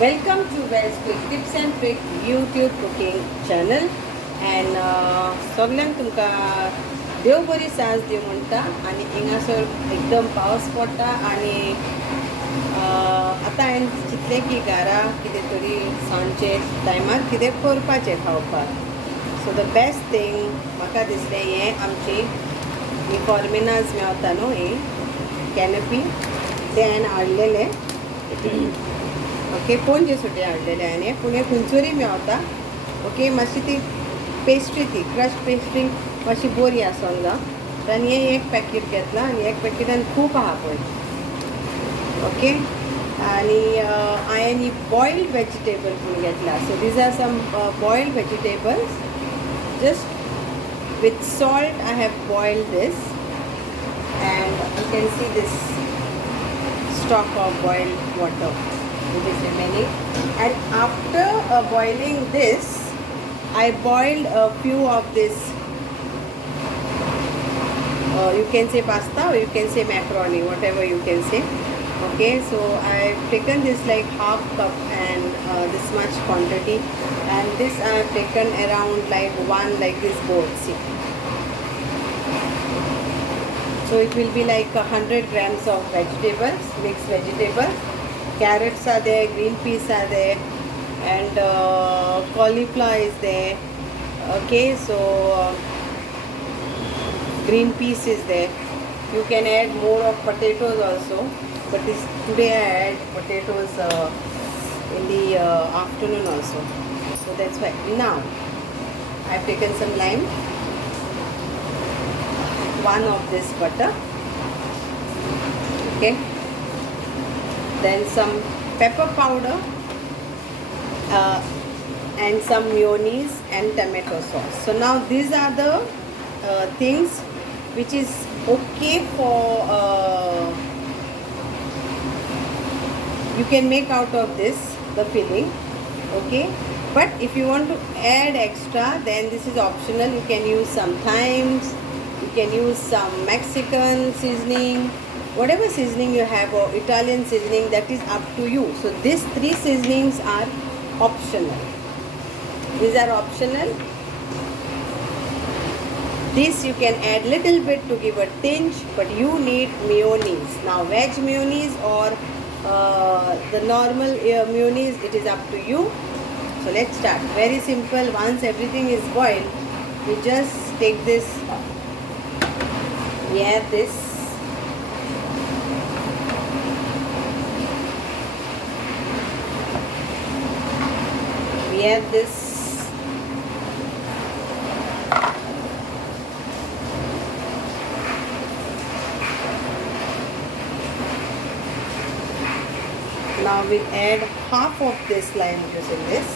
Welcome to Wells Quick Tips and Trick YouTube cooking channel and सगळ्यांक तुमकां देव बरी सांज दिव म्हणटा आनी हिंगासर एकदम पावस पडटा आनी आतां हांवें चिंतलें की घरा कितें तरी सांजचे टायमार कितें करपाचें खावपाक. सो द बेस्ट थिंग म्हाका दिसलें हें आमची ही फॉर्मिनाज मेवता न्हू ही कॅनपी तें हांवें हाडलेलें. ओके पणजे सुटे हाडलेले हांवें पूण हे खंयसरूय मेवता. ओके मातशी ती पेस्ट्री ती क्रश पेस्ट्री मातशी बरी आसोंक जाय आनी हे एक पॅकेट घेतलां आनी एक पॅकेटान खूब आहा पळय. ओके आनी हांवें ही बॉयल्ड वेजिटेबल पूण घेतला. So these are some boiled vegetables just with salt I have boiled this and you can see this stock of boiled water which is remaining, and after boiling this I boiled a few of this you can say pasta or you can say macaroni, whatever you can say. Okay, so I've taken this like half cup and this much quantity, and this I've taken around like one like this bowl. See, so it will be like 100 grams of vegetables, mixed vegetables. Carrots are there, green peas are there, and cauliflower is there. Okay, so green peas is there. You can add more of potatoes also, but this today I had potatoes in the afternoon also, so that's why. Now I've taken some lime, one of this butter, okay, then some pepper powder and some mayonnaise and tomato sauce. So now these are the things which is okay for you can make out of this the filling. Okay, but if you want to add extra then this is optional. You can use some thymes, you can use some Mexican seasoning, whatever seasoning you have, or Italian seasoning, that is up to you. So these three seasonings are optional. These are optional. This you can add little bit to give a tinge, but you need mayonnaise. Now veg mayonnaise or the normal mayonnaise, it is up to you. So let's start. Very simple. Once everything is boiled, we just take this, we add this, we add this, now we add half of this lime juice in this.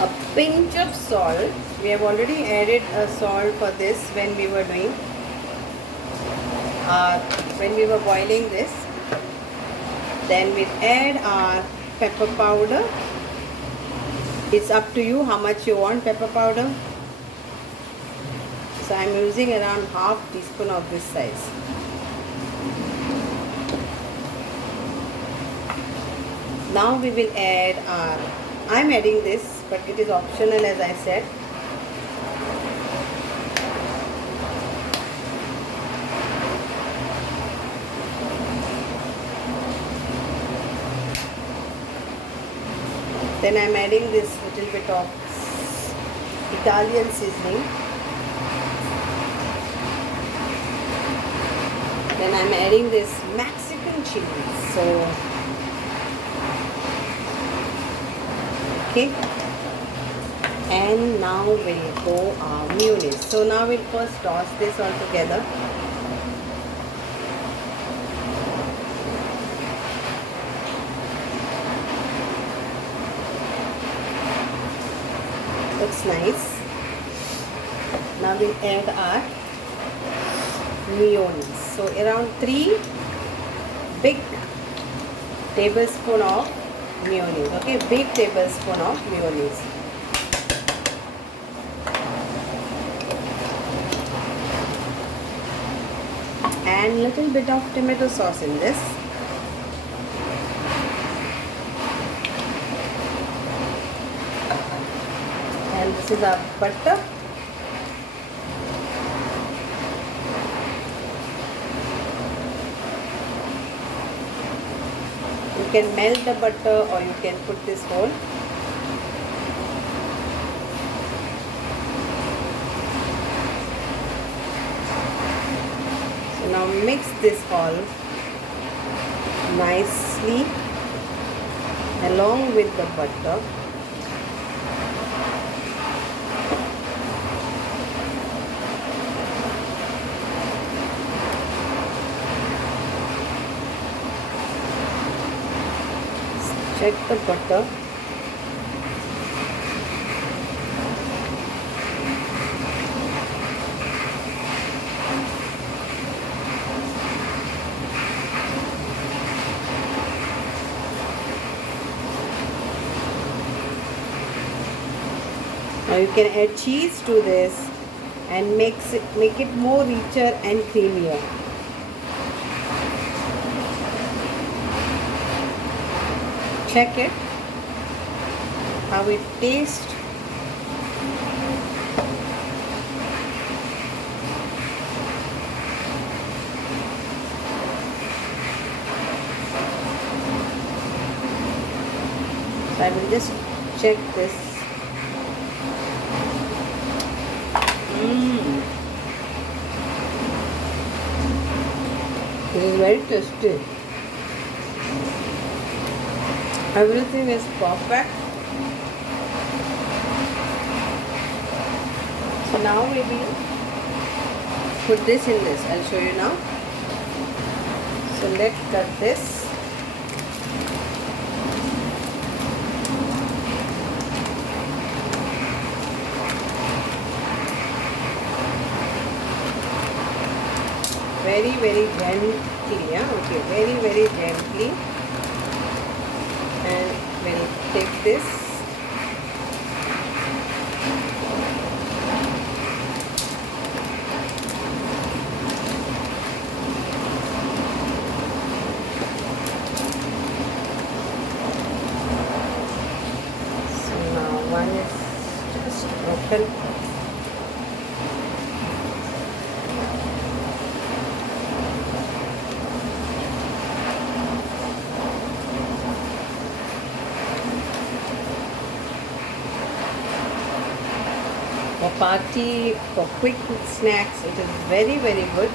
A pinch of salt. We have already added a salt for this when we were doing when we were boiling this. Then we add our pepper powder. It's up to you how much you want pepper powder. So I'm using around half teaspoon of this size. Now we will add our, I'm adding this, but it is optional as I said. Then I'm adding this little bit of Italian seasoning. Then I'm adding this Mexican chili. So, okay. And now we'll go our mayonnaise. So now we'll first toss this all together. Looks nice. Now we'll add our mayonnaise. So around 3 big tablespoon of mayonnaise. Okay, big tablespoon of mayonnaise. and little bit of tomato sauce in this. And this is our butter. You can melt the butter or you can put this whole. So now mix this all nicely along with the butter. Check the butter. Now you can add cheese to this and make it more richer and creamier. Check it, how it tastes. So I will just check this. This is very tasty. Everything is perfect. So now we will put this in this. I'll show you now. So let's cut this. Very, very gently. Yeah? Okay, very, very gently. And we'll take this. So now one is just broken. For party, for quick snacks, it is very, very good.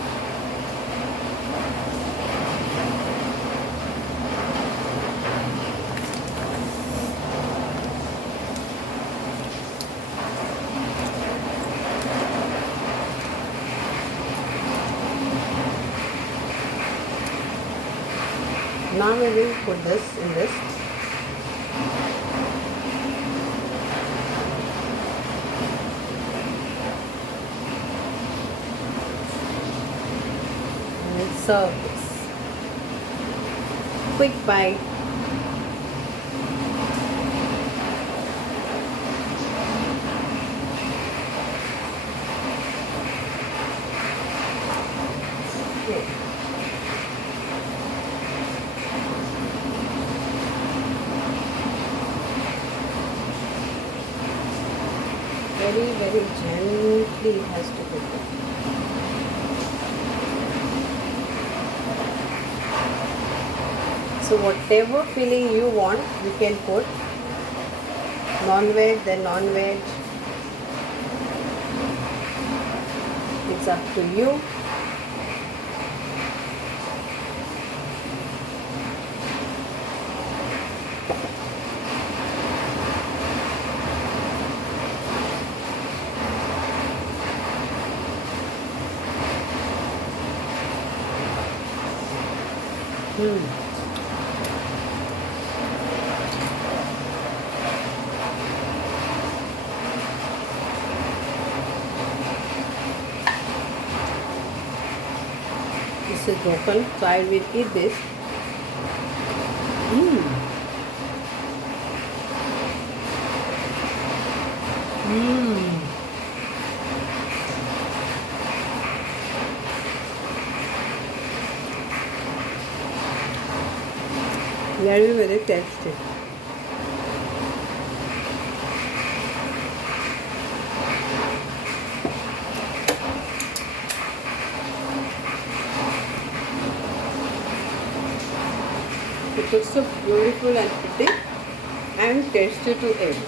Now we will put this in this. Serve this. Quick bite. Very, very gently it has to be done. So whatever filling you want, you can put. Non-veg, then non-veg. It's up to you. This is broken, so I will eat this. very very tasty. It looks so beautiful and pretty and tasty to eat.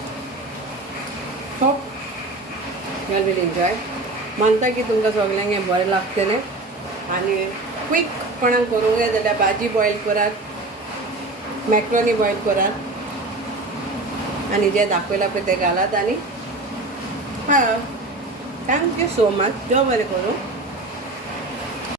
Hope you will enjoy. मानता की तुमकां सगळ्यांक बरें लागतलें आनी क्विकपणान करूंक जाय जाल्यार भाजी बॉयल करात, मॅक्रोनी बॉयल करात आनी जे दाखयलां पळय तें घालात आनी थँक यू सो मच. देव बरें करूं.